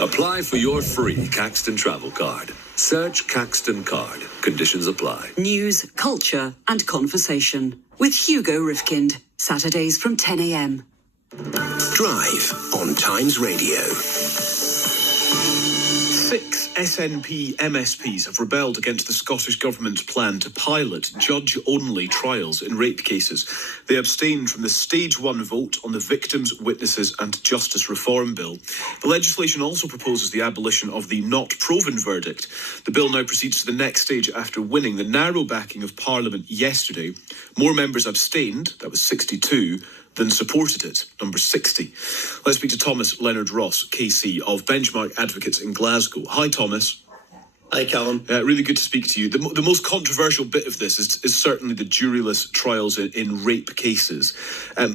Apply for your free Caxton travel card. Search Caxton Card. Conditions apply. News, culture and conversation with Hugo Rifkind. Saturdays from 10 a.m. Drive on Times Radio. 6 SNP MSPs have rebelled against the Scottish Government's plan to pilot judge-only trials in rape cases. They abstained from the Stage 1 vote on the Victims, Witnesses and Justice Reform Bill. The legislation also proposes the abolition of the not proven verdict. The bill now proceeds to the next stage after winning the narrow backing of Parliament yesterday. More members abstained, that was 62, than supported it, number 60. Let's speak to Thomas Leonard-Ross, KC, of Benchmark Advocates in Glasgow. Hi, Thomas. Hi, Calum. Really good to speak to you. The most controversial bit of this is certainly the juryless trials in rape cases.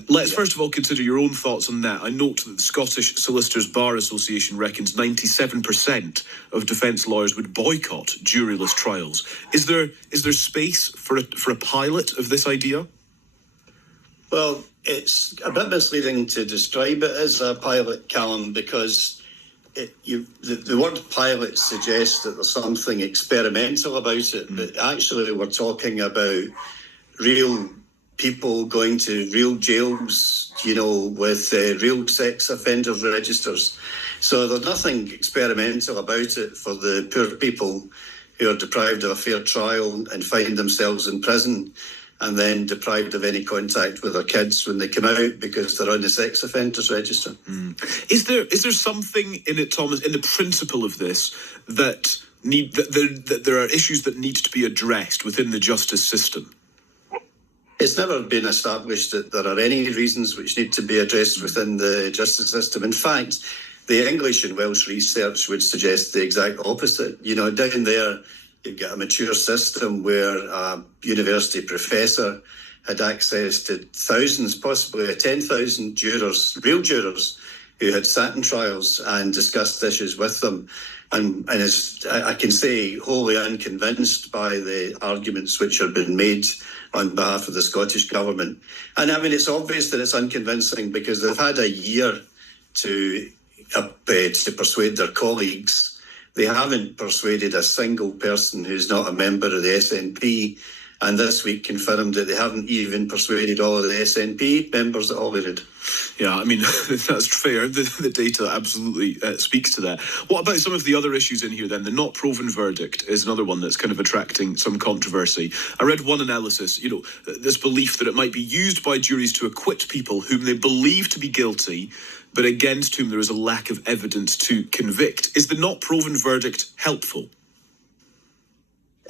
Let's first of all consider your own thoughts on that. I note that the Scottish Solicitors Bar Association reckons 97% of defence lawyers would boycott juryless trials. Is there space for a pilot of this idea? Well, it's a bit misleading to describe it as a pilot, Calum, because the word pilot suggests that there's something experimental about it, but actually we're talking about real people going to real jails, with real sex offenders registers. So there's nothing experimental about it for the poor people who are deprived of a fair trial and find themselves in prison, and then deprived of any contact with their kids when they come out because they're on the sex offenders register. Is there something in it, Thomas, in the principle of this that there are issues that need to be addressed within the justice system? It's never been established that there are any reasons which need to be addressed within the justice system. In fact, the English and Welsh research would suggest the exact opposite. Down there, you've got a mature system where a university professor had access to thousands, possibly 10,000 jurors, real jurors, who had sat in trials and discussed issues with them. And as I can say, wholly unconvinced by the arguments which have been made on behalf of the Scottish Government. And I mean, it's obvious that it's unconvincing because they've had a year to persuade their colleagues. They haven't persuaded a single person who's not a member of the SNP, and this week confirmed that they haven't even persuaded all of the SNP members at Holyrood. Yeah, I mean, that's fair. The data absolutely speaks to that. What about some of the other issues in here then? The not proven verdict is another one that's kind of attracting some controversy. I read one analysis, this belief that it might be used by juries to acquit people whom they believe to be guilty, but against whom there is a lack of evidence to convict. Is the not proven verdict helpful?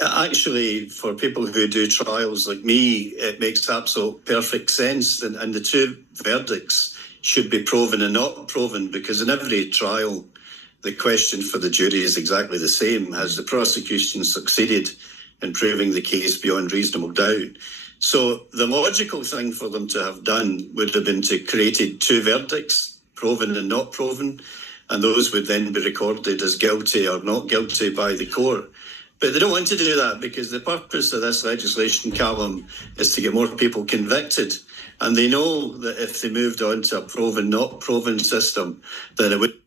Actually, for people who do trials like me, it makes absolute perfect sense. And the two verdicts should be proven and not proven, because in every trial, the question for the jury is exactly the same. Has the prosecution succeeded in proving the case beyond reasonable doubt? So the logical thing for them to have done would have been to create two verdicts, proven and not proven, and those would then be recorded as guilty or not guilty by the court. But they don't want to do that because the purpose of this legislation, Calum, is to get more people convicted. And they know that if they moved on to a proven, not proven system, then it would